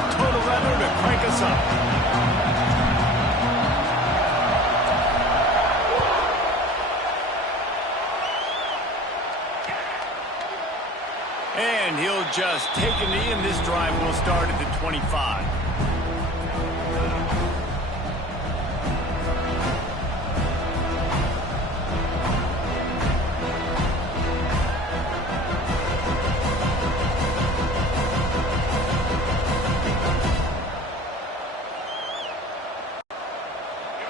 with total leather to crank us up. And he'll just take a knee, and this drive will start at the 25.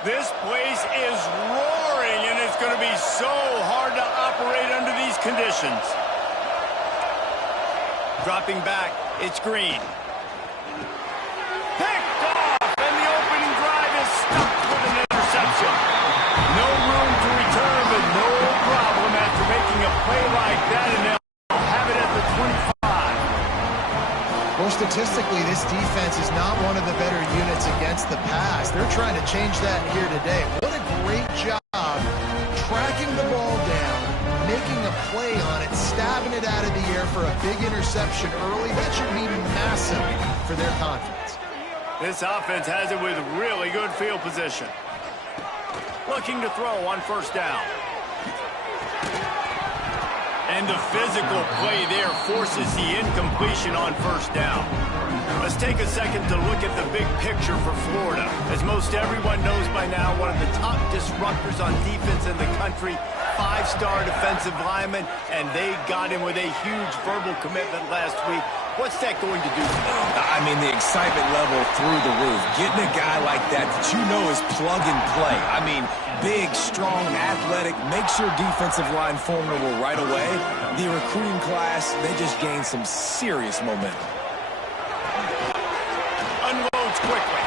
This place is roaring, and it's going to be so hard to operate under these conditions. Dropping back, it's Green. Picked off, and the opening drive is stopped with an interception. No room to return, but no problem after making a play like that, and they'll have it at the 25. Well, statistically, this defense is not one of the better units against the pass. They're trying to change that here today. What a great job tracking the ball down, making a play on it, stabbing it out of the air for a big interception early. That should be massive for their confidence. This offense has it with really good field position. Looking to throw on first down. And the physical play there forces the incompletion on first down. Let's take a second to look at the big picture for Florida. As most everyone knows by now, one of the top disruptors on defense in the country, five-star defensive lineman, and they got him with a huge verbal commitment last week. What's that going to do for them? I mean, the excitement level through the roof. Getting a guy like that you know is plug and play. I mean, big, strong, athletic, makes your defensive line formidable right away. The recruiting class, they just gained some serious momentum. Unloads quickly.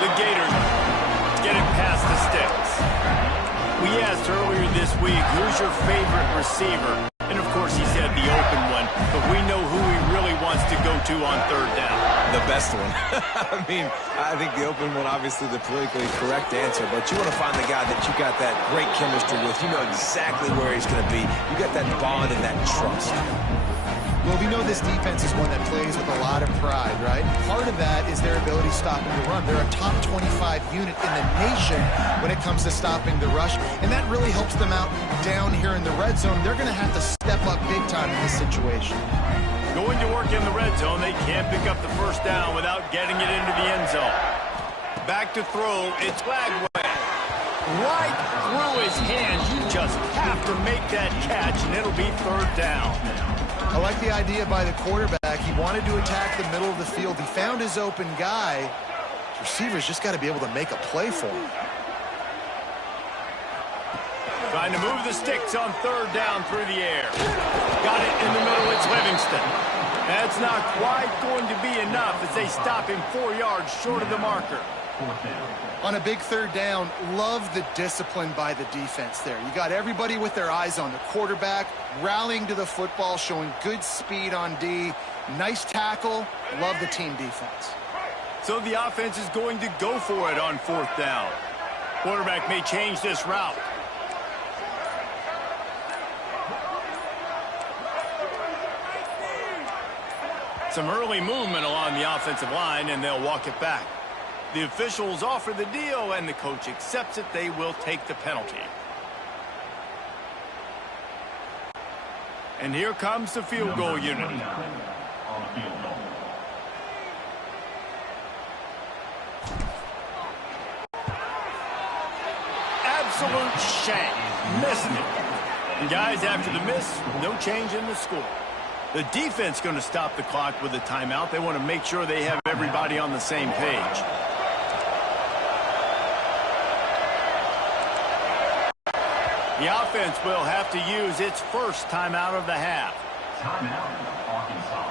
The Gators get it past the sticks. We asked earlier this week, who's your favorite receiver? And, of course, he said the open one, but we know who he really wants to go to on third down. The best one. I mean, I think the open one, obviously the politically correct answer, but you want to find the guy that you got that great chemistry with. You know exactly where he's going to be. You got that bond and that trust. Well, we know this defense is one that plays with a lot of pride, right? Part of that is their ability stopping the run. They're a top 25 unit in the nation when it comes to stopping the rush, and that really helps them out down here in the red zone. They're going to have to step up big time in this situation. Going to work in the red zone, they can't pick up the first down without getting it into the end zone. Back to throw, it's Lagway. Right through his hands, you just have to make that catch, and it'll be third down. I like the idea by the quarterback. He wanted to attack the middle of the field. He found his open guy. The receiver's just got to be able to make a play for him. Trying to move the sticks on third down through the air. Got it in the middle, it's Livingston. That's not quite going to be enough as they stop him 4 yards short of the marker. On a big third down, love the discipline by the defense there. You got everybody with their eyes on the quarterback, rallying to the football, showing good speed on D. Nice tackle. Love the team defense. So the offense is going to go for it on fourth down. Quarterback may change this route. Some early movement along the offensive line, and they'll walk it back. The officials offer the deal, and the coach accepts it. They will take the penalty. And here comes the field goal unit. Absolute shank. Missed it. And guys, after the miss, no change in the score. The defense going to stop the clock with a timeout. They want to make sure they have everybody on the same page. The offense will have to use its first timeout of the half. Timeout, Arkansas.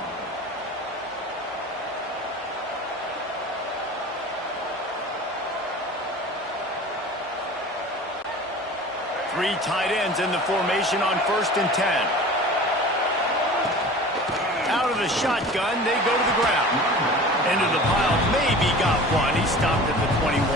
Three tight ends in the formation on 1st and 10. Out of the shotgun, they go to the ground. Into the pile, maybe got one. He stopped at the 21.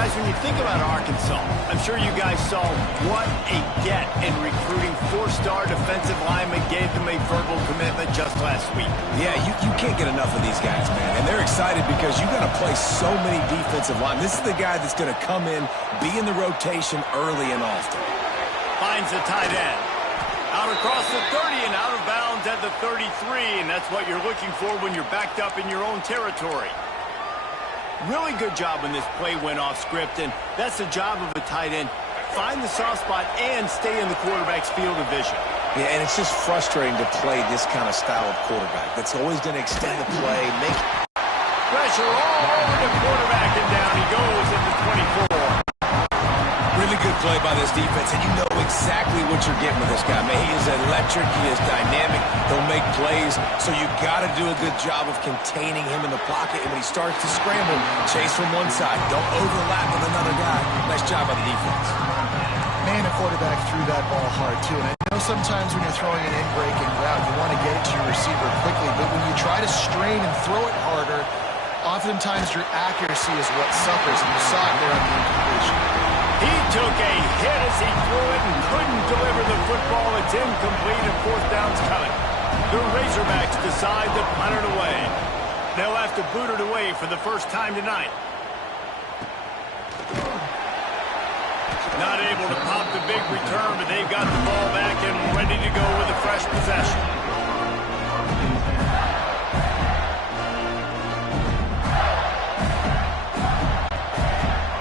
Guys, when you think about Arkansas, I'm sure you guys saw what a get in recruiting. 4-star defensive linemen gave them a verbal commitment just last week. Yeah, you can't get enough of these guys, man. And they're excited because you got to play so many defensive linemen. This is the guy that's going to come in, be in the rotation early and often. Finds the tight end. Out across the 30 and out of bounds at the 33, and that's what you're looking for when you're backed up in your own territory. Really good job when this play went off script, and that's the job of a tight end. Find the soft spot and stay in the quarterback's field of vision. Yeah, and it's just frustrating to play this kind of style of quarterback. That's always going to extend the play, make pressure all over the quarterback, and down he goes at the 24. Really good play by this defense, and you know exactly what you're getting with this guy. Man, he is electric, he is dynamic, he'll make plays, so you got to do a good job of containing him in the pocket, and when he starts to scramble, chase from one side. Don't overlap with another guy. Nice job by the defense. Man, the quarterback threw that ball hard, too. And I know sometimes when you're throwing an in-breaking route, you want to get it to your receiver quickly, but when you try to strain and throw it harder, oftentimes your accuracy is what suffers, and you saw it there on the incompletion. He took a hit as he threw it and couldn't deliver the football. It's incomplete and fourth down's coming. The Razorbacks decide to punt it away. They'll have to boot it away for the first time tonight. Not able to pop the big return, but they've got the ball back and ready to go with a fresh possession.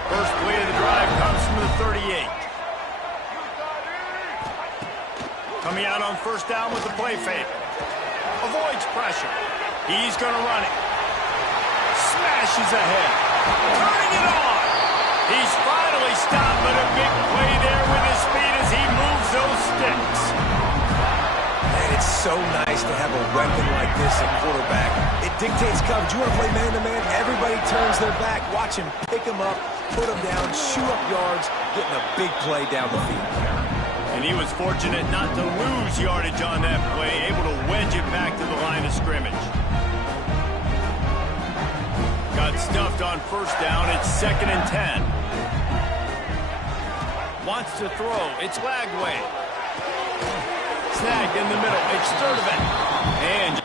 First play of the drive comes from the 38. Coming out on first down with the play fake. Avoids pressure. He's going to run it. Smashes ahead. Turning it on. He's finally stopped, but a big play there with his speed as he moves those sticks. Man, it's so nice to have a weapon like this at quarterback. It dictates coverage. You want to play man-to-man? Everybody turns their back. Watch him pick him up, put him down, shoot up yards, getting a big play down the field. And he was fortunate not to lose yardage on that play, able to wedge it back to the line of scrimmage. Got stuffed on first down. It's 2nd and 10. Wants to throw. It's Lagway. Snagged in the middle. It's Sturdivant. And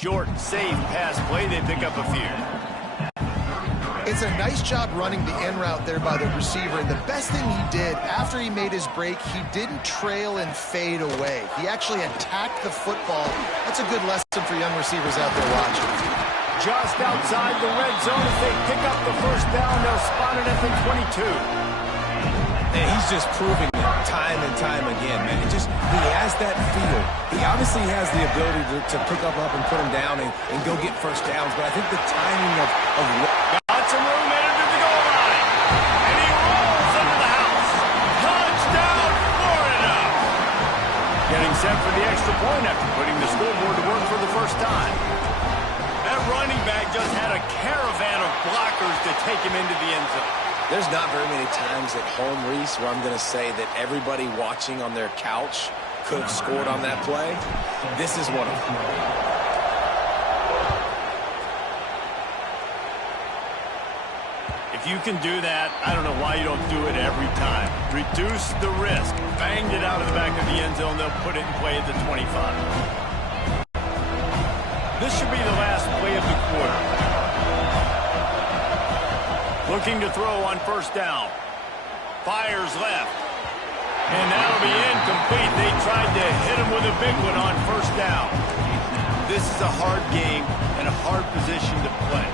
short, safe pass play. They pick up a few. It's a nice job running the in route there by the receiver, and the best thing he did after he made his break, he didn't trail and fade away. He actually attacked the football. That's a good lesson for young receivers out there watching. Just outside the red zone as they pick up the first down. They'll spot it at the 22. And he's just proving it time and time again, man. He has that feel. He obviously has the ability to pick up and put him down and go get first downs, but I think the timing of got some room into the goal line. And he rolls into the house. Touchdown, Florida. Getting set for the extra point after putting the scoreboard to work for the first time. That running back just had a caravan of blockers to take him into the end zone. There's not very many times at home, Reese, where I'm going to say that everybody watching on their couch could have scored on that play. This is one of them. If you can do that, I don't know why you don't do it every time. Reduce the risk. Banged it out of the back of the end zone. They'll put it in play at the 25. This should be the last play of the quarter. Looking to throw on first down. Fires left. And that'll be incomplete. They tried to hit him with a big one on first down. This is a hard game and a hard position to play.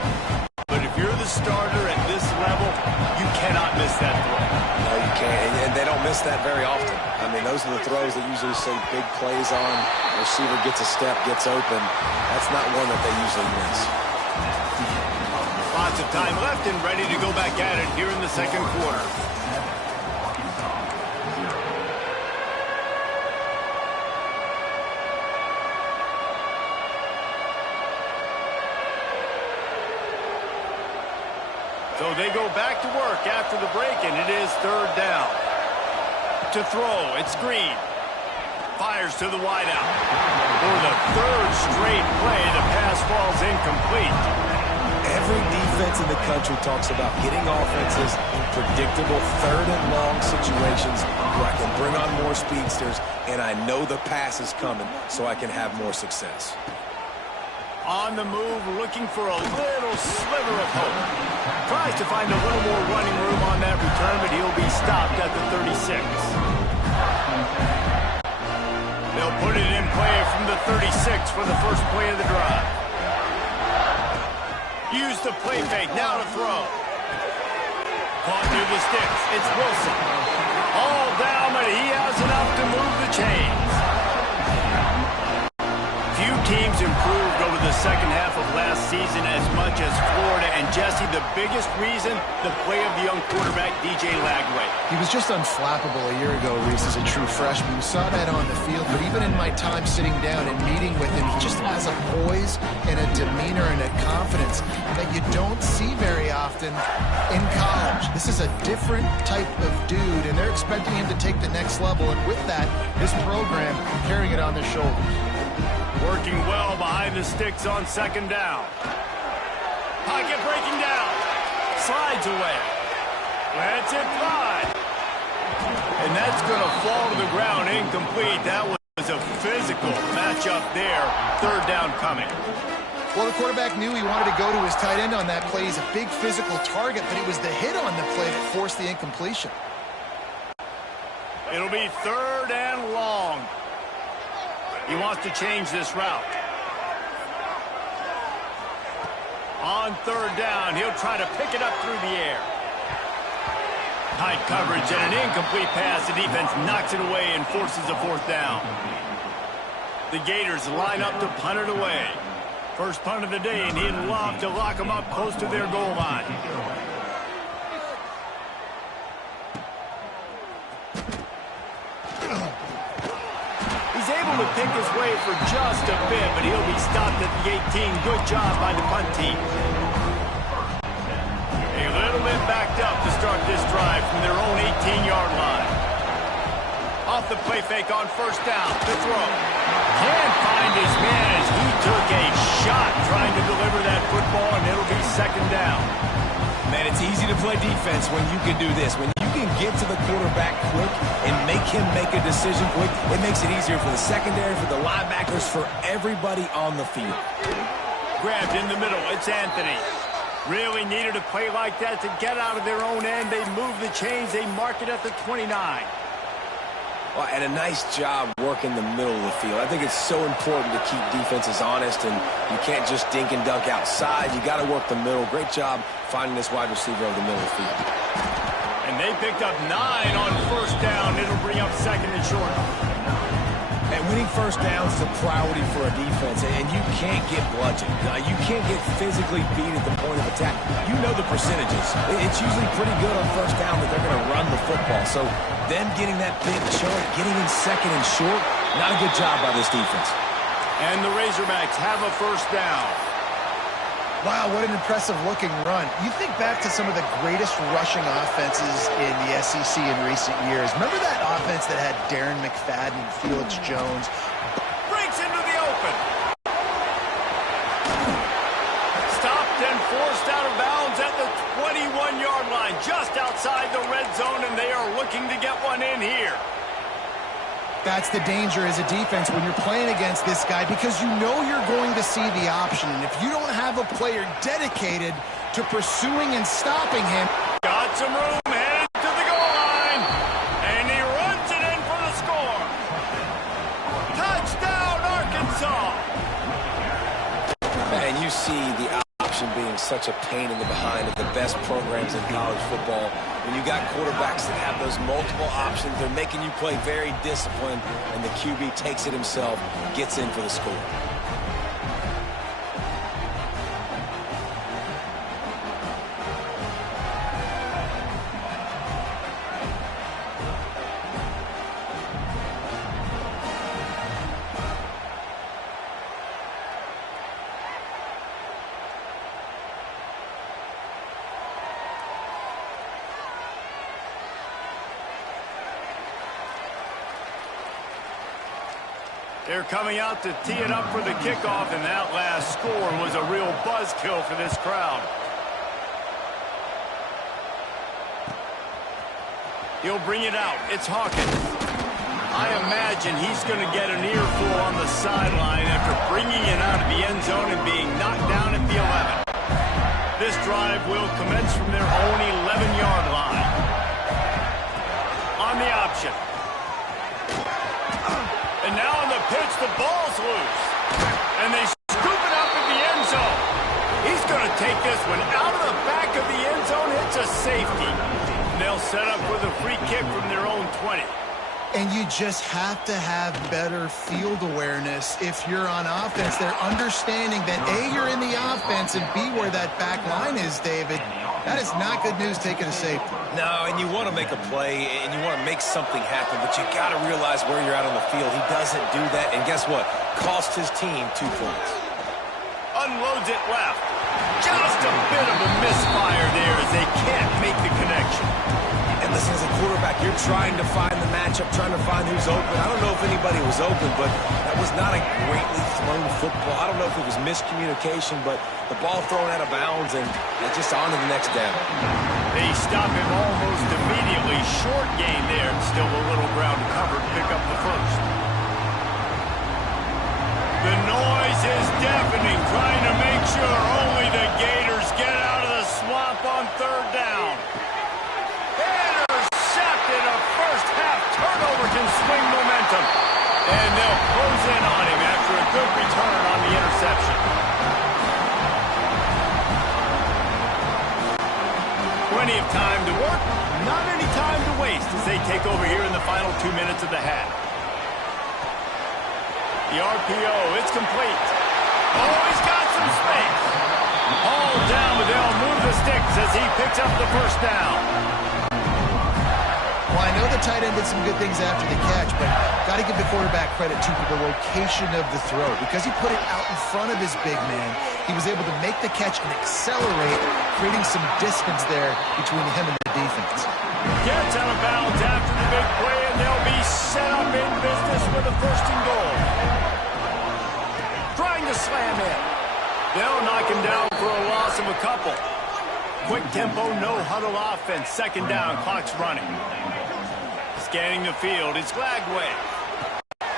But if you're the starter at this level, you cannot miss that throw. No, you can't. And they don't miss that very often. I mean, those are the throws that usually say big plays on. The receiver gets a step, gets open. That's not one that they usually miss. Lots of time left and ready to go back at it here in the second quarter. So they go back to work after the break, and it is third down. To throw, it's Green. Fires to the wideout. For the third straight play, the pass falls incomplete. Every defense in the country talks about getting offenses in predictable third and long situations where I can bring on more speedsters, and I know the pass is coming, so I can have more success. On the move, looking for a little sliver of hope. Tries to find a little more running room on that return, but he'll be stopped at the 36. They'll put it in play from the 36 for the first play of the drive. Use the play fake, now to throw. Caught through the sticks, it's Wilson. All down, but he has enough to move the chains. Few teams improved over the second half of last season as much as Florida. And Jesse, the biggest reason, the play of the young quarterback, DJ Lagway. He was just unflappable a year ago, Reese, as a true freshman. We saw that on the field, but even in my time sitting down and meeting with him, he just has a poise and a demeanor and a confidence that you don't see very often in college. This is a different type of dude, and they're expecting him to take the next level. And with that, this program carrying it on their shoulders. Working well behind the sticks on second down. Pocket breaking down. Slides away. Lets it fly. And that's going to fall to the ground incomplete. That was a physical matchup there. Third down coming. Well, the quarterback knew he wanted to go to his tight end on that play. He's a big physical target, but it was the hit on the play that forced the incompletion. It'll be third and long. He wants to change this route. On third down, he'll try to pick it up through the air. Tight coverage and an incomplete pass. The defense knocks it away and forces a fourth down. The Gators line up to punt it away. First punt of the day, and he'd love to lock them up close to their goal line. He's able to pick his way for just a bit, but he'll be stopped at the 18. Good job by the punt team. A little bit backed up to start this drive from their own 18-yard line. Off the play fake on first down to throw. Can't find his man as he took a shot trying to deliver that football, and it'll be second down. Man, it's easy to play defense when you can do this. When you can get to the quarterback quick and make him make a decision quick, it makes it easier for the secondary, for the linebackers, for everybody on the field. Grabbed in the middle, it's Anthony. Really needed a play like that to get out of their own end. They move the chains, they mark it at the 29. Well, and a nice job working the middle of the field. I think it's so important to keep defenses honest, and you can't just dink and dunk outside. You got to work the middle. Great job finding this wide receiver over the middle of the field. And they picked up 9 on first down. It'll bring up second and short. And winning first down is a priority for a defense, and you can't get bludgeoned. You can't get physically beat at the point of attack. You know the percentages. It's usually pretty good on first down that they're going to run the football. So them getting that big chunk, getting in second and short, not a good job by this defense. And the Razorbacks have a first down. Wow, what an impressive-looking run. You think back to some of the greatest rushing offenses in the SEC in recent years. Remember that offense that had Darren McFadden, Felix Jones? Breaks into the open. Stopped and forced out of bounds at the 21-yard line, just outside the red zone, and they are looking to get one in here. That's the danger as a defense when you're playing against this guy, because you know you're going to see the option. And if you don't have a player dedicated to pursuing and stopping him. Got some room, headed to the goal line, and he runs it in for the score. Touchdown, Arkansas. And you see the option being such a pain in the behind of the best programs in college football. When you got quarterbacks that have those multiple options, they're making you play very disciplined, and the QB takes it himself, gets in for the score. They're coming out to tee it up for the kickoff, and that last score was a real buzzkill for this crowd. He'll bring it out. It's Hawkins. I imagine he's going to get an earful on the sideline after bringing it out of the end zone and being knocked down at the 11. This drive will commence from their own 11-yard line. On the option. And now on the pitch, the ball's loose. And they scoop it up in the end zone. He's going to take this one out of the back of the end zone. It's a safety. And they'll set up with a free kick from their own 20. And you just have to have better field awareness if you're on offense. They're understanding that, A, you're in the offense, and B, where that back line is, David. That is not good news taking a safety. No, and you want to make a play, and you want to make something happen, but you got to realize where you're at on the field. He doesn't do that, and guess what? Cost his team 2 points. Unloads it left. Just a bit of a misfire there as they can't make the connection. And listen, as a quarterback, you're trying to find the matchup, trying to find who's open. I don't know if anybody was open, but that was not a greatly thrown football. I don't know if it was miscommunication, but the ball thrown out of bounds and just on to the next down. They stop him almost immediately. Short gain there, and still a little ground to cover to pick up the first. The noise is deafening, trying to make sure only the Gators get out of the swamp on 3rd down. Intercepted. A first-half turnover can swing momentum. And they'll close in on him after a good return on the interception. Plenty of time to work, not any time to waste as they take over here in the final 2 minutes of the half. The RPO, it's complete. Oh, he's got some space. All down, but they'll move the sticks as he picks up the first down. Well, I know the tight end did some good things after the catch, but got to give the quarterback credit, too, for the location of the throw. Because he put it out in front of his big man, he was able to make the catch and accelerate, creating some distance there between him and the defense. Gets out of bounds after the big play, and they'll be set up in business with a 1st and goal. Trying to slam in. They'll knock him down for a loss of a couple. Quick tempo, no huddle offense. 2nd down, clock's running. Scanning the field, it's Glagway.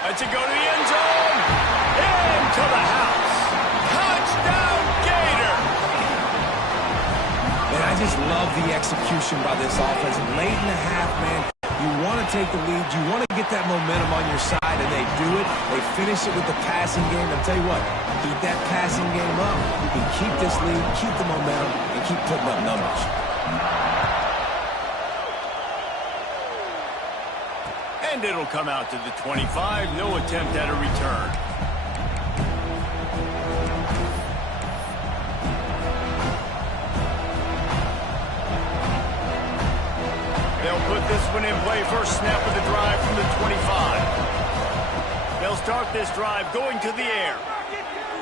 Let's it go to the end zone. Into the house. Touchdown, Gator. Man, I just love the execution by this offense. Late in the half, man, you want to take the lead. You want to get that momentum on your side, and they do it. They finish it with the passing game. I'll tell you what, keep that passing game up. You can keep this lead, keep the momentum, and keep putting up numbers. And it'll come out to the 25. No attempt at a return. They'll put this one in play. First snap of the drive from the 25. They'll start this drive going to the air.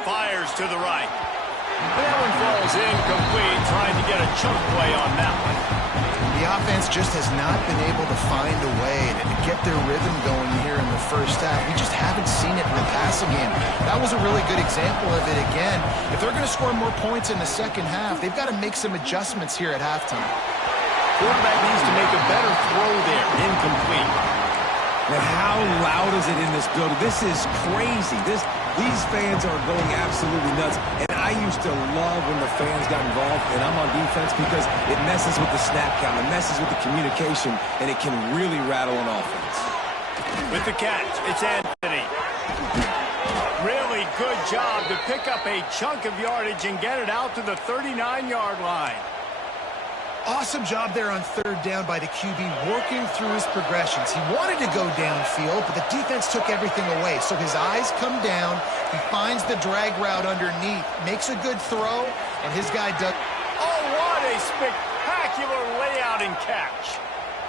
Fires to the right. That one falls incomplete, trying to get a chunk play on that one. The offense just has not been able to find a way to get their rhythm going here in the first half. We just haven't seen it in the passing game. That was a really good example of it again. If they're going to score more points in the second half, they've got to make some adjustments here at halftime. Quarterback needs to make a better throw there. Incomplete. Man, how loud is it in this building? This is crazy. These fans are going absolutely nuts. And I used to love when the fans got involved, and I'm on defense, because it messes with the snap count, it messes with the communication, and it can really rattle an offense. With the catch, it's Anthony. Really good job to pick up a chunk of yardage and get it out to the 39-yard line. Awesome job there on 3rd down by the QB, working through his progressions. He wanted to go downfield, but the defense took everything away. So his eyes come down, he finds the drag route underneath, makes a good throw, and his guy does. Oh, what a spectacular layout and catch.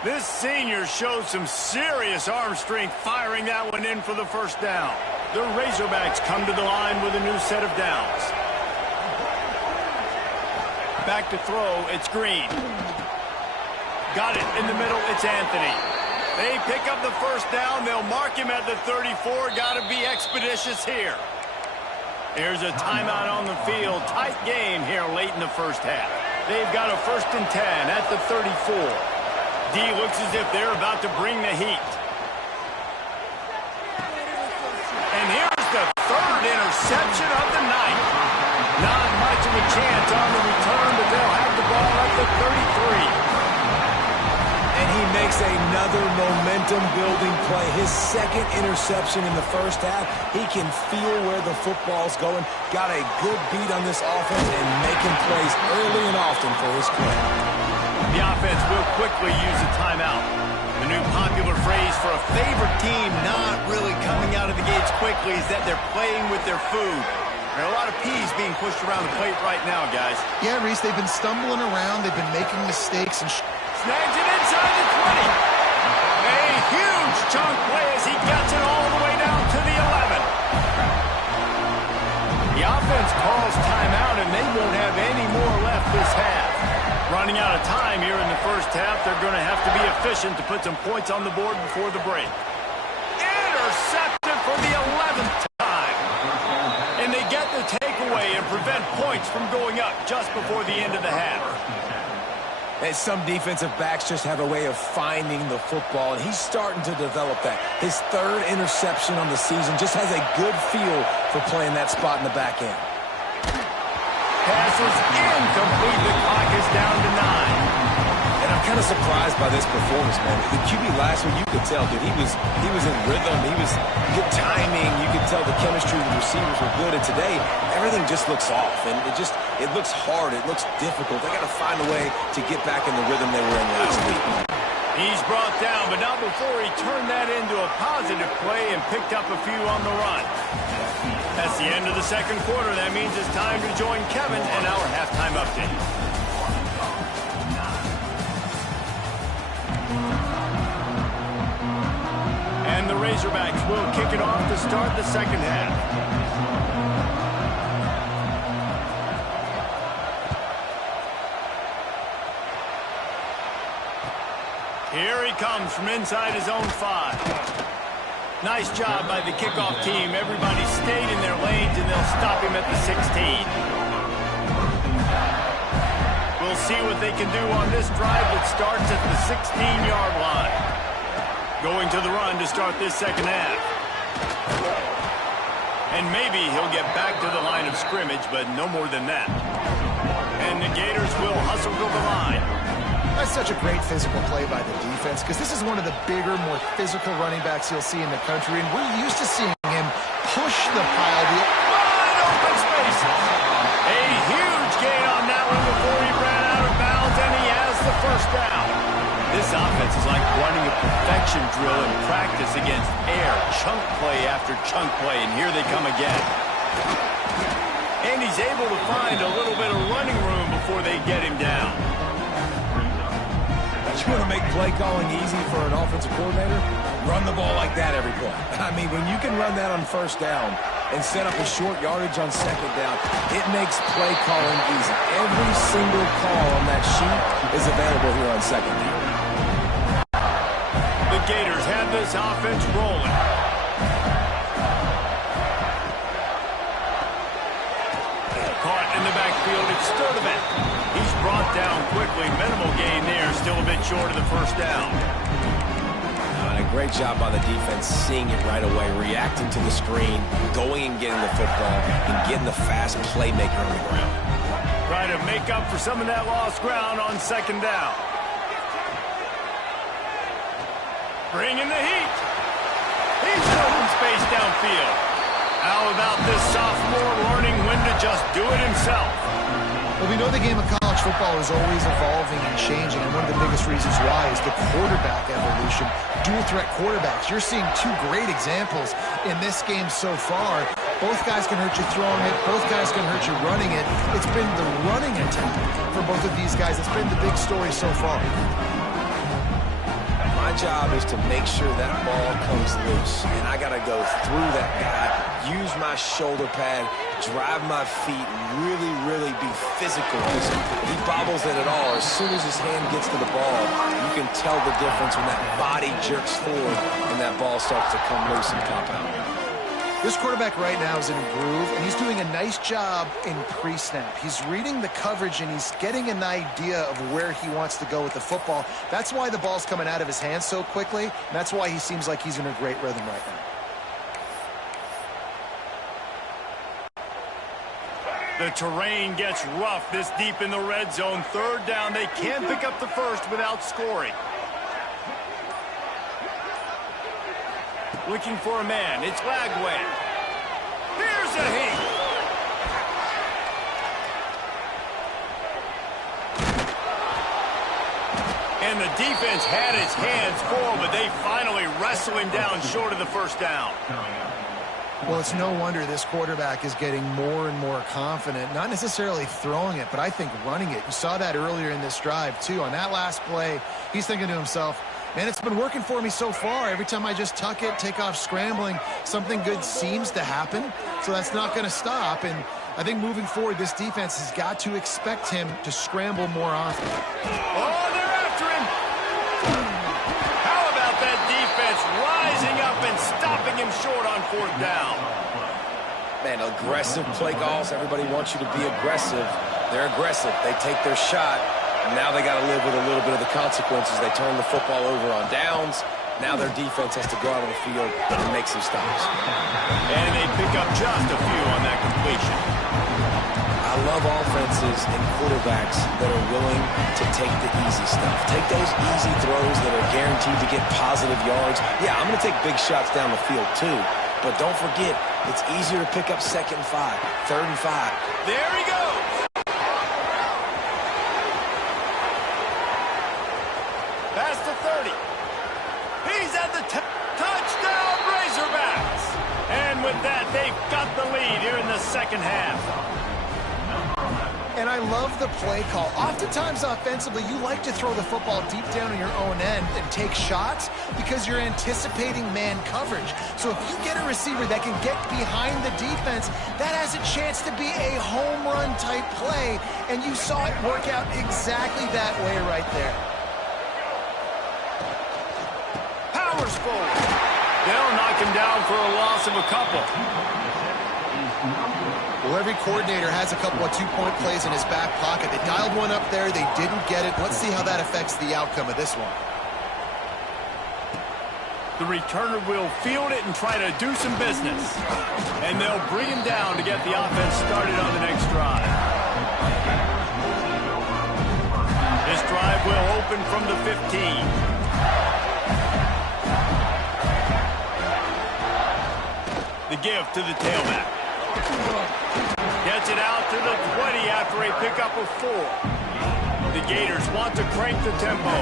This senior shows some serious arm strength firing that one in for the first down. The Razorbacks come to the line with a new set of downs. Back to throw, it's Green. Got it in the middle, it's Anthony. They pick up the first down. They'll mark him at the 34. Got to be expeditious here. Here's a timeout on the field. Tight game here late in the first half. They've got a 1st and 10 at the 34. D looks as if they're about to bring the heat. And here's the 3rd interception of the night. Not much of a chance on the return, but they'll have the ball at the 33. And he makes another momentum-building play. His 2nd interception in the first half. He can feel where the football's going. Got a good beat on this offense and making plays early and often for his club. The offense will quickly use a timeout. The new popular phrase for a favorite team not really coming out of the gates quickly is that they're playing with their food. There are a lot of peas being pushed around the plate right now, guys. Yeah, Reese, they've been stumbling around. They've been making mistakes. And snags it inside the 20. A huge chunk play as he gets it all the way down to the 11. The offense calls timeout, and they won't have any more left this half. Running out of time here in the first half, they're going to have to be efficient to put some points on the board before the break. Intercepted for the 11th time. And they get the takeaway and prevent points from going up just before the end of the half. And some defensive backs just have a way of finding the football, and he's starting to develop that. His 3rd interception on the season just has a good feel for playing that spot in the back end. Pass is incomplete. The clock is down to 9. And I'm kind of surprised by this performance, man. The QB last week, you could tell, dude, he was in rhythm. He was good timing. You could tell the chemistry of the receivers were good. And today, everything just looks off. And it looks hard. It looks difficult. They got to find a way to get back in the rhythm they were in last week. He's brought down, but not before he turned that into a positive play and picked up a few on the run. That's the end of the 2nd quarter. That means it's time to join Kevin and our halftime update. And the Razorbacks will kick it off to start the 2nd half. Here he comes from inside his own 5. Nice job by the kickoff team. Everybody stayed in their lanes, and they'll stop him at the 16. We'll see what they can do on this drive that starts at the 16-yard line. Going to the run to start this 2nd half. And maybe he'll get back to the line of scrimmage, but no more than that. And the Gators will hustle to the line. that's such a great physical play by the defense, because this is one of the bigger, more physical running backs you'll see in the country, and we're used to seeing him push the pile. Wide open space. A huge gain on that one before he ran out of bounds, and he has the 1st down. This offense is like running a perfection drill in practice against air, chunk play after chunk play, and here they come again. And he's able to find a little bit of running room before they get him down. You want to make play calling easy for an offensive coordinator? Run the ball like that every play. I mean, when you can run that on 1st down and set up a short yardage on 2nd down, it makes play calling easy. Every single call on that sheet is available here on 2nd down. The Gators have this offense rolling. Caught in the backfield, it's Sturdivant. He's brought down quickly. Minimal gain there, still a bit short of the 1st down. And a great job by the defense seeing it right away, reacting to the screen, going and getting the football, and getting the fast playmaker on the ground. Try to make up for some of that lost ground on 2nd down. Bringing the heat. He's open space downfield. How about this sophomore learning when to just do it himself? Well, we know the game of college football is always evolving and changing, and one of the biggest reasons why is the quarterback evolution. Dual-threat quarterbacks. You're seeing 2 great examples in this game so far. Both guys can hurt you throwing it. Both guys can hurt you running it. It's been the running attack for both of these guys. It's been the big story so far. My job is to make sure that ball comes loose, and I got to go through that guy use my shoulder pad, drive my feet, really, really be physical. Because if he bobbles it at all, as soon as his hand gets to the ball, you can tell the difference when that body jerks forward and that ball starts to come loose and pop out. This quarterback right now is in a groove, and he's doing a nice job in pre-snap. He's reading the coverage, and he's getting an idea of where he wants to go with the football. That's why the ball's coming out of his hands so quickly, and that's why he seems like he's in a great rhythm right now. The terrain gets rough this deep in the red zone. Third down, they can't pick up the first without scoring. Looking for a man. It's Lagway. Here's a heat. And the defense had his hands full, but they finally wrestle him down short of the first down. Well, it's no wonder this quarterback is getting more and more confident, not necessarily throwing it, but I think running it. You saw that earlier in this drive, too. On that last play, he's thinking to himself, man, it's been working for me so far. Every time I just tuck it, take off scrambling, something good seems to happen. So that's not going to stop. And I think moving forward, this defense has got to expect him to scramble more often. Oh, they're after him. How about that defense rising up and stopping him short on fourth down? Man, aggressive play calls. Everybody wants you to be aggressive. They're aggressive. They take their shot. Now they got to live with a little bit of the consequences. They turn the football over on downs. Now their defense has to go out on the field and make some stops. And they pick up just a few on that completion. I love offenses and quarterbacks that are willing to take the easy stuff. Take those easy throws that are guaranteed to get positive yards. Yeah, I'm going to take big shots down the field too. But don't forget, it's easier to pick up 2nd and 5, 3rd and 5. There he goes. Past the 30. He's at the touchdown, Razorbacks. And with that, they've got the lead here in the second half. And I love the play call. Oftentimes offensively, you like to throw the football deep down on your own end and take shots because you're anticipating man coverage. So if you get a receiver that can get behind the defense, that has a chance to be a home run type play. And you saw it work out exactly that way right there. Powers forward. They'll knock him down for a loss of a couple. Well, every coordinator has a couple of two-point plays in his back pocket. They dialed one up there. They didn't get it. Let's see how that affects the outcome of this one. The returner will field it and try to do some business. And they'll bring him down to get the offense started on the next drive. This drive will open from the 15. The give to the tailback. Gets it out to the 20 after a pickup of 4. The Gators want to crank the tempo.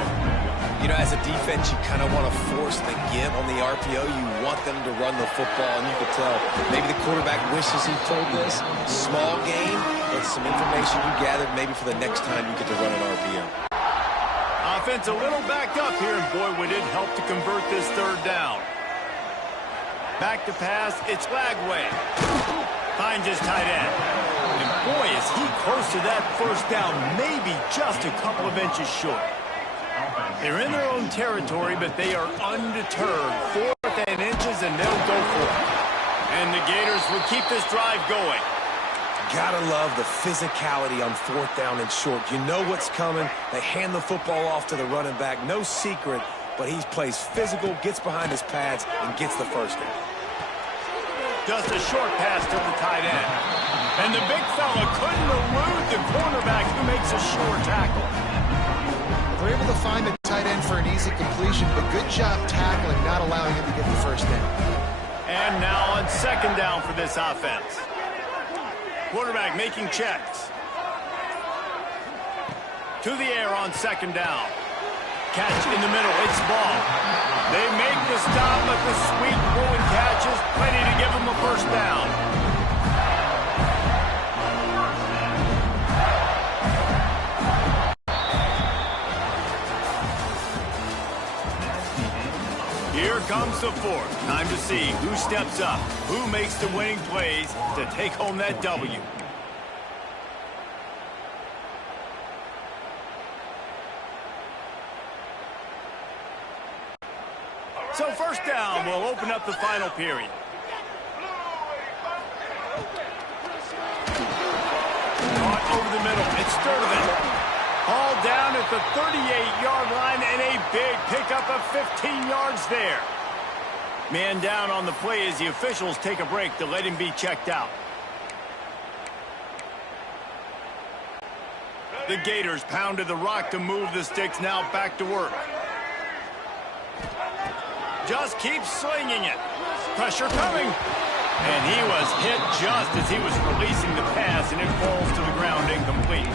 You know, as a defense, you kind of want to force the give on the RPO. You want them to run the football, and you could tell maybe the quarterback wishes he told this. Small game, but some information you gathered maybe for the next time you get to run an RPO. Offense a little backed up here, and boy, would it help to convert this third down. Back to pass, it's Lagway. Finds his tight end. And boy, is he close to that first down, maybe just a couple of inches short. They're in their own territory, but they are undeterred. 4th and inches, and they'll go for it. And the Gators will keep this drive going. Gotta love the physicality on 4th down and short. You know what's coming. They hand the football off to the running back. No secret, but he plays physical, gets behind his pads, and gets the first down. Just a short pass to the tight end. And the big fella couldn't elude the cornerback who makes a sure tackle. They're able to find the tight end for an easy completion, but good job tackling, not allowing him to get the first down. And now on 2nd down for this offense. Quarterback making checks. To the air on 2nd down. Catch in the middle, it's ball. They make the stop, but the sweet throwing catch is plenty to give them a first down. Here comes the fourth. Time to see who steps up, who makes the winning plays to take home that W. So first down will open up the final period. Caught over the middle. It's Sturdivant. Hauled down at the 38-yard line, and a big pickup of 15 yards there. Man down on the play as the officials take a break to let him be checked out. The Gators pounded the rock to move the sticks, now back to work. Just keeps slinging it. Pressure coming. And he was hit just as he was releasing the pass, and it falls to the ground incomplete.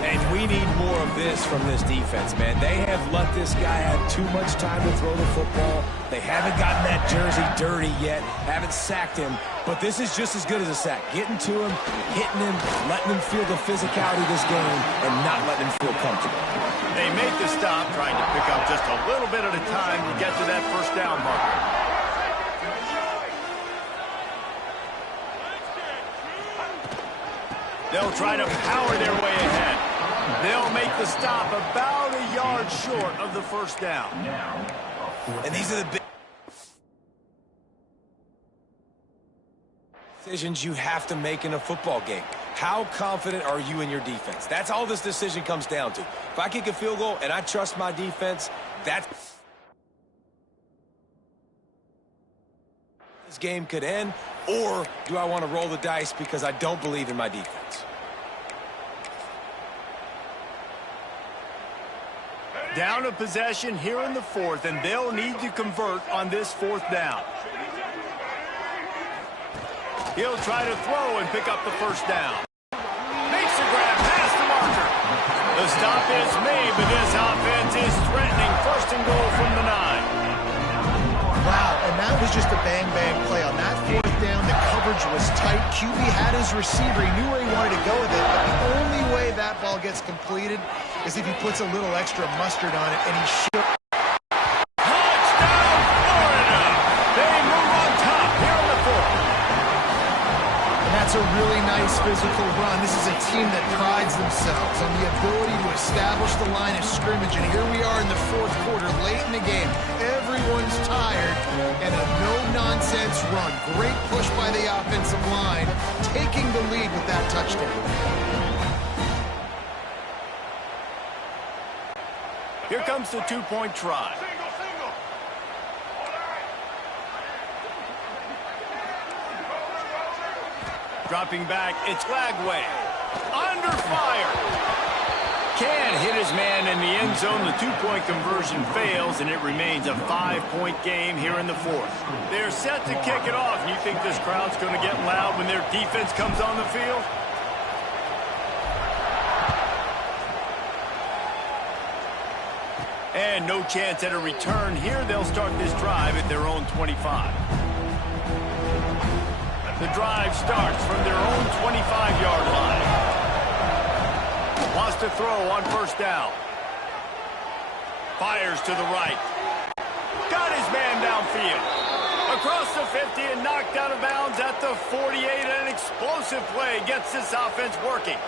And we need more of this from this defense, man. They have let this guy have too much time to throw the football. They haven't gotten that jersey dirty yet, haven't sacked him, but this is just as good as a sack. Getting to him, hitting him, letting him feel the physicality of this game, and not letting him feel comfortable. They make the stop, trying to pick up just a little bit at a time to get to that first down marker. They'll try to power their way ahead. They'll make the stop about a yard short of the first down. And these are the big decisions you have to make in a football game. How confident are you in your defense? That's all this decision comes down to. If I kick a field goal and I trust my defense, that's this game could end, or do I want to roll the dice because I don't believe in my defense? Down a possession here in the fourth, and they'll need to convert on this fourth down. He'll try to throw and pick up the first down. Makes a grab past the marker. The stop is made, but this offense is threatening first and goal from the 9. Wow, and that was just a bang-bang play. On that fourth down, the coverage was tight. QB had his receiver. He knew where he wanted to go with it, but the only way that ball gets completed is if he puts a little extra mustard on it, and he should. Touchdown, Florida! They move on top here in the fourth. And that's a really nice physical run. This is a team that prides themselves on the ability to establish the line of scrimmage, and here we are in the fourth quarter, late in the game. Everyone's tired, and a no-nonsense run. Great push by the offensive line, taking the lead with that touchdown. Here comes the two-point try. Dropping back, it's Lagway. Under fire. Can't hit his man in the end zone. The two-point conversion fails, and it remains a 5-point game here in the fourth. They're set to kick it off. You think this crowd's going to get loud when their defense comes on the field? And no chance at a return here. They'll start this drive at their own 25. The drive starts from their own 25-yard line. Wants to throw on first down. Fires to the right. Got his man downfield. Across the 50 and knocked out of bounds at the 48. An explosive play gets this offense working.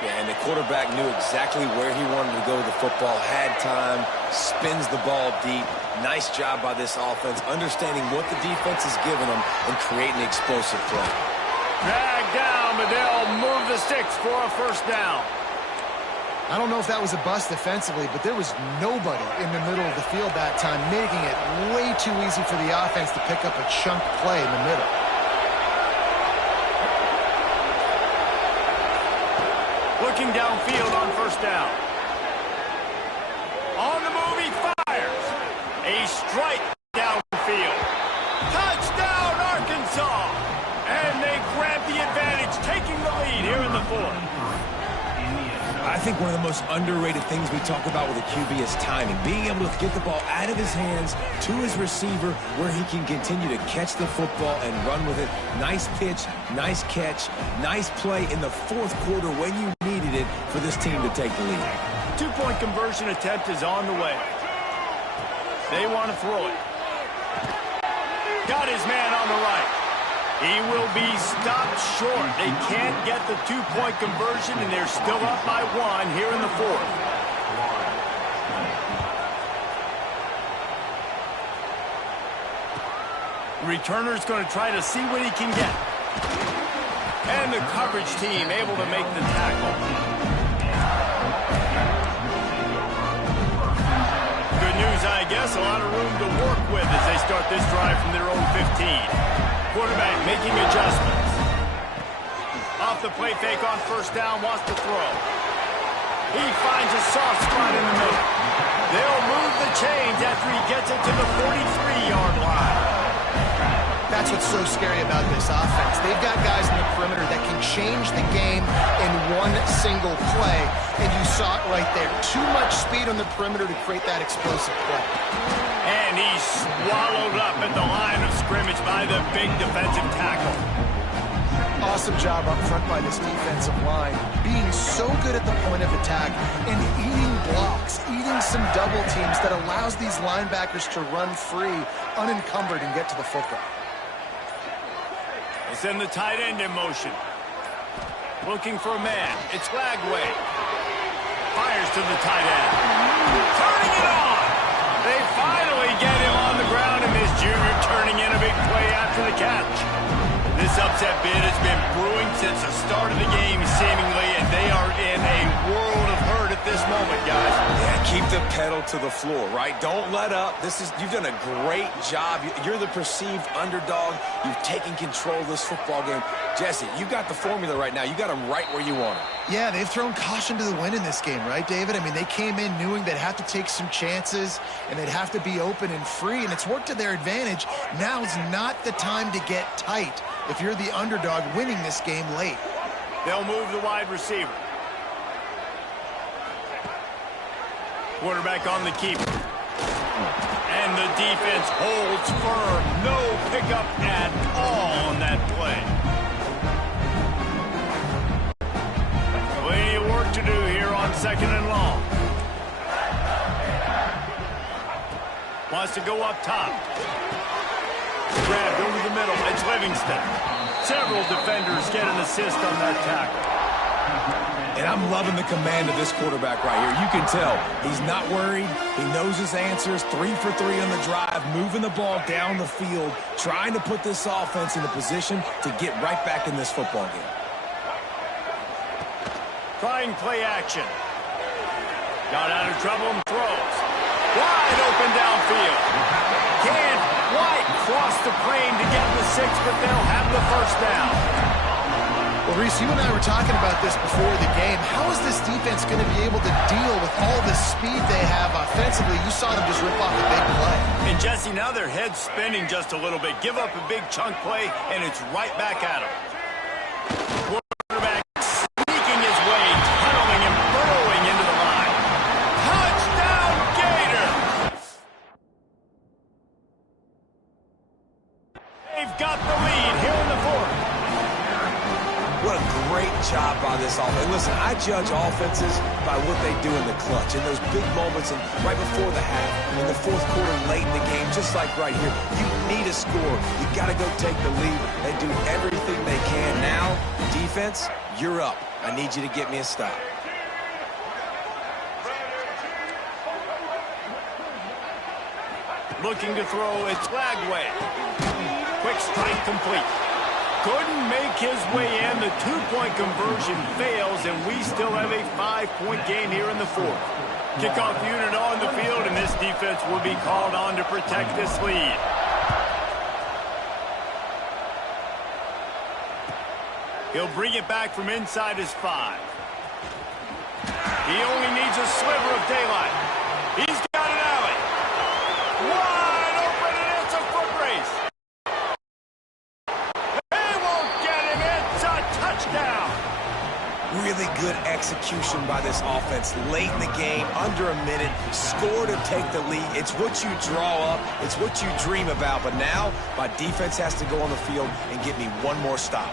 Yeah, and the quarterback knew exactly where he wanted to go with the football, had time, spins the ball deep. Nice job by this offense, understanding what the defense is giving them and creating an explosive play. Dragged down, but they'll move the sticks for a first down. I don't know if that was a bust defensively, but there was nobody in the middle of the field that time, making it way too easy for the offense to pick up a chunk play in the middle. Looking downfield on first down. On the move, he fires. A strike downfield. Touchdown, Arkansas! And they grab the advantage, taking the lead here in the fourth. I think one of the most underrated things we talk about with a QB is timing. Being able to get the ball out of his hands to his receiver where he can continue to catch the football and run with it. Nice pitch, nice catch, nice play in the fourth quarter when you needed it for this team to take the lead. Two-point conversion attempt is on the way. They want to throw it. Got his man on the right. He will be stopped short. They can't get the two-point conversion, and they're still up by 1 here in the fourth. Returner's going to try to see what he can get. And the coverage team able to make the tackle. Good news, I guess. A lot of room to work with as they start this drive from their own 15. Quarterback making adjustments. Off the play fake on first down, wants to throw. He finds a soft spot in the middle. They'll move the chains after he gets it to the 43-yard line. That's what's so scary about this offense. They've got guys in the perimeter that can change the game in one single play, and you saw it right there. Too much speed on the perimeter to create that explosive play. And he's swallowed up at the line of scrimmage by the big defensive tackle. Awesome job up front by this defensive line, being so good at the point of attack and eating blocks, eating some double teams that allows these linebackers to run free, unencumbered, and get to the football. They send the tight end in motion. Looking for a man. It's Lagway. Fires to the tight end. Turning it on. They finally get him on the ground, and this junior turning in a big play after the catch. This upset bid has been brewing since the start of the game, seemingly, and they are in a world of hurt at this moment, guys. Yeah, keep the pedal to the floor, right? Don't let up. You've done a great job. You're the perceived underdog. You've taken control of this football game. Jesse, you got the formula right now. You got them right where you want them. Yeah, they've thrown caution to the wind in this game, right, David? I mean, they came in knowing they'd have to take some chances and they'd have to be open and free, and it's worked to their advantage. Now's not the time to get tight if you're the underdog winning this game late. They'll move the wide receiver. Quarterback on the keeper. And the defense holds firm. No pickup at all on that play. Plenty of work to do here on 2nd and long. Wants to go up top. Grabbed over the middle. It's Livingston. Several defenders get an assist on that tackle. And I'm loving the command of this quarterback right here. You can tell he's not worried. He knows his answers. 3 for 3 on the drive, moving the ball down the field, trying to put this offense in a position to get right back in this football game. Trying play action. Got out of trouble and throws. Wide open downfield. Can't quite cross the plane to get the 6, but they'll have the first down. Well, Reese, you and I were talking about this before the game. How is this defense going to be able to deal with all the speed they have offensively? You saw them just rip off a big play. And, Jesse, now their head's spinning just a little bit. Give up a big chunk play, and it's right back at them. Quarterback sneaking his way, tunneling and burrowing into the line. Touchdown, Gator! They've got the lead here in the fourth. What a great job by this offense. And listen, I judge offenses by what they do in the clutch, in those big moments and right before the half, in the fourth quarter, late in the game, just like right here. You need a score. You got to go take the lead. They do everything they can. Now, defense, you're up. I need you to get me a stop. Looking to throw, it's Lagway. Quick strike complete. Couldn't make his way in. The two-point conversion fails, and we still have a 5-point game here in the fourth. Kickoff unit on the field, and this defense will be called on to protect this lead. He'll bring it back from inside his 5. He only needs a sliver of daylight. He's got an alley. Wide open, and it's a foot race. Really good execution by this offense late in the game, under a minute, score to take the lead. It's what you draw up, it's what you dream about, but now my defense has to go on the field and get me one more stop.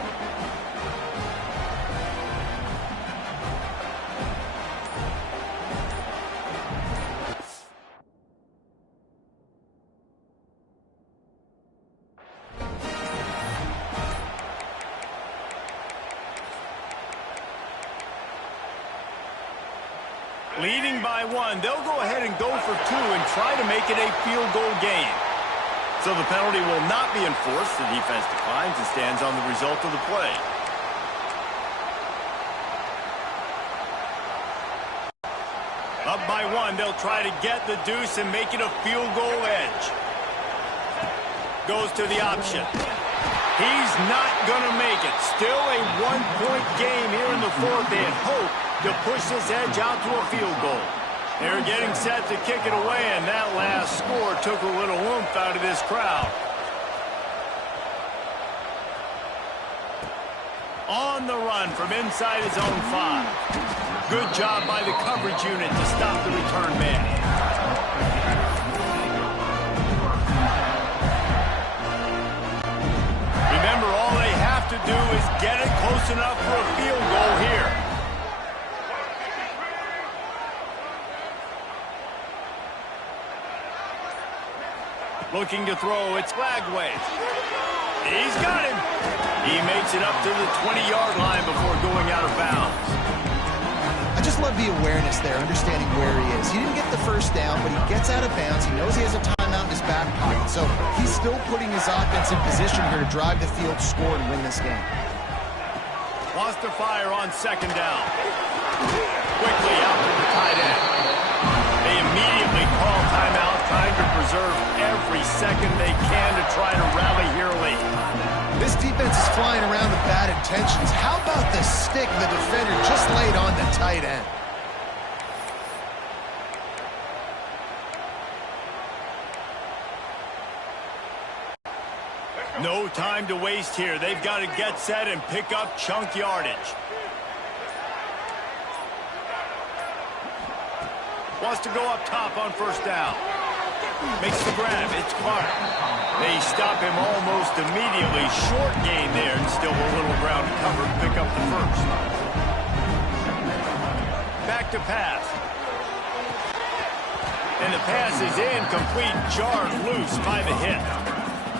Leading by 1, they'll go ahead and go for 2 and try to make it a field goal game. So the penalty will not be enforced. The defense declines and stands on the result of the play. Up by 1, they'll try to get the deuce and make it a field goal edge. Goes to the option. He's not going to make it. Still a one-point game here in the fourth. They had hoped to push this edge out to a field goal. They're getting set to kick it away, and that last score took a little oomph out of this crowd. On the run from inside his own 5. Good job by the coverage unit to stop the return man. Remember, all they have to do is get it close enough for a field goal here. Looking to throw, it's Lagway. He's got him. He makes it up to the 20-yard line before going out of bounds. I just love the awareness there, understanding where he is. He didn't get the first down, but he gets out of bounds. He knows he has a timeout in his back pocket, so he's still putting his offense in position here to drive the field, score, and win this game. Wants to fire on second down. Quickly out to the tight end. They immediately call timeout, trying to preserve every second they can to try to rally here late. This defense is flying around with bad intentions. How about the stick the defender just laid on the tight end? No time to waste here. They've got to get set and pick up chunk yardage. Wants to go up top on first down. Makes the grab. It's Clark. They stop him almost immediately. Short gain there, and still a little ground to cover to pick up the first. Back to pass. And the pass is incomplete. Jarred loose by the hit.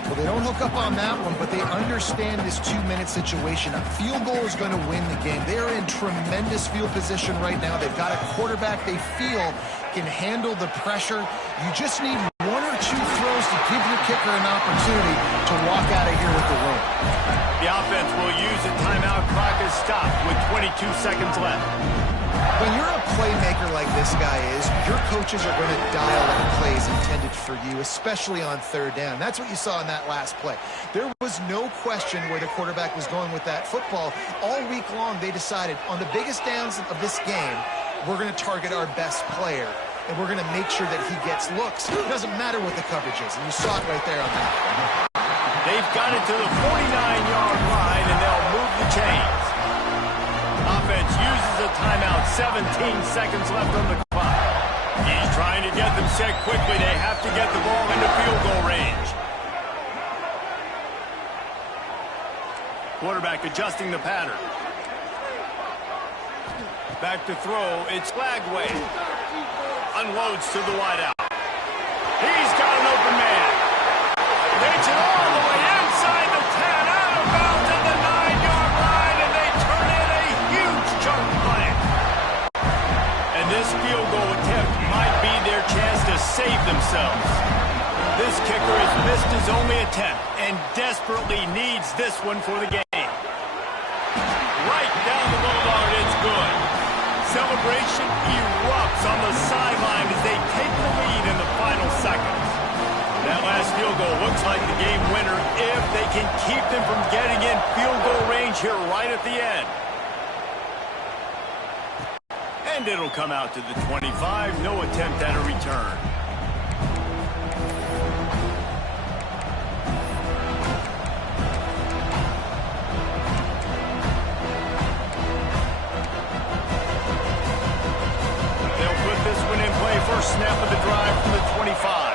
Well, they don't hook up on that one, but they understand this 2-minute situation. A field goal is going to win the game. They're in tremendous field position right now. They've got a quarterback they feel can handle the pressure. You just need 1 or 2 throws to give your kicker an opportunity to walk out of here with the win. The offense will use a timeout. Clock is stopped with 22 seconds left. When you're a playmaker like this guy is, your coaches are going to dial up plays intended for you, especially on third down. That's what you saw in that last play. There was no question where the quarterback was going with that football. All week long, they decided on the biggest downs of this game, we're going to target our best player, and we're going to make sure that he gets looks. It doesn't matter what the coverage is, and you saw it right there on that. They've got it to the 49-yard line, and they'll move the chains. Offense uses a timeout. 17 seconds left on the clock. He's trying to get them set quickly. They have to get the ball into field goal range. Quarterback adjusting the pattern. Back to throw. It's Lagway. Unloads to the wideout. He's got an open man. Takes it all the way inside the 10. Out of bounds at the 9-yard line, and they turn in a huge chunk play. And this field goal attempt might be their chance to save themselves. This kicker has missed his only attempt and desperately needs this one for the game. Right down the boulevard, it's good. Celebration erupts on the sideline as they take the lead in the final seconds. That last field goal looks like the game winner if they can keep them from getting in field goal range here right at the end. And it'll come out to the 25. No attempt at a return. They'll put this one in play. First snap of the drive from the 25.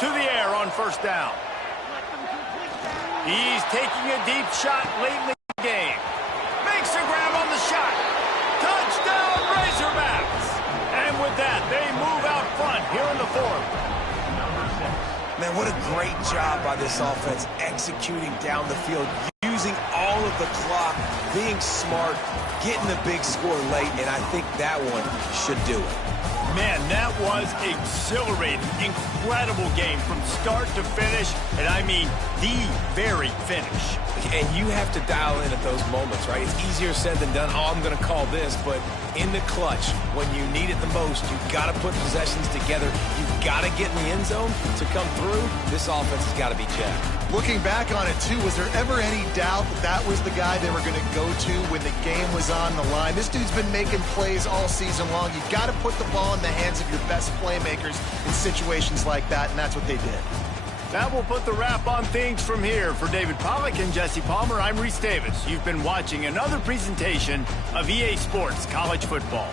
To the air on first down. He's taking a deep shot late in the game. Makes a grab on the shot. Touchdown, Razorbacks! And with that, they move out front here in the fourth. Man, what a great job by this offense executing down the field, using all of the clock, being smart, getting the big score late, and I think that one should do it. Man, that was exhilarating. Incredible game from start to finish, and I mean the very finish. And you have to dial in at those moments, right? It's easier said than done. Oh, I'm going to call this, but in the clutch, when you need it the most, you've got to put possessions together. You've got to get in the end zone to come through. This offense has got to be jacked. Looking back on it, too, was there ever any doubt that that was the guy they were going to go to when the game was on the line? This dude's been making plays all season long. You've got to put the ball in the hands of your best playmakers in situations like that, and that's what they did. That will put the wrap on things from here. For David Pollack and Jesse Palmer, I'm Reese Davis. You've been watching another presentation of EA Sports College Football.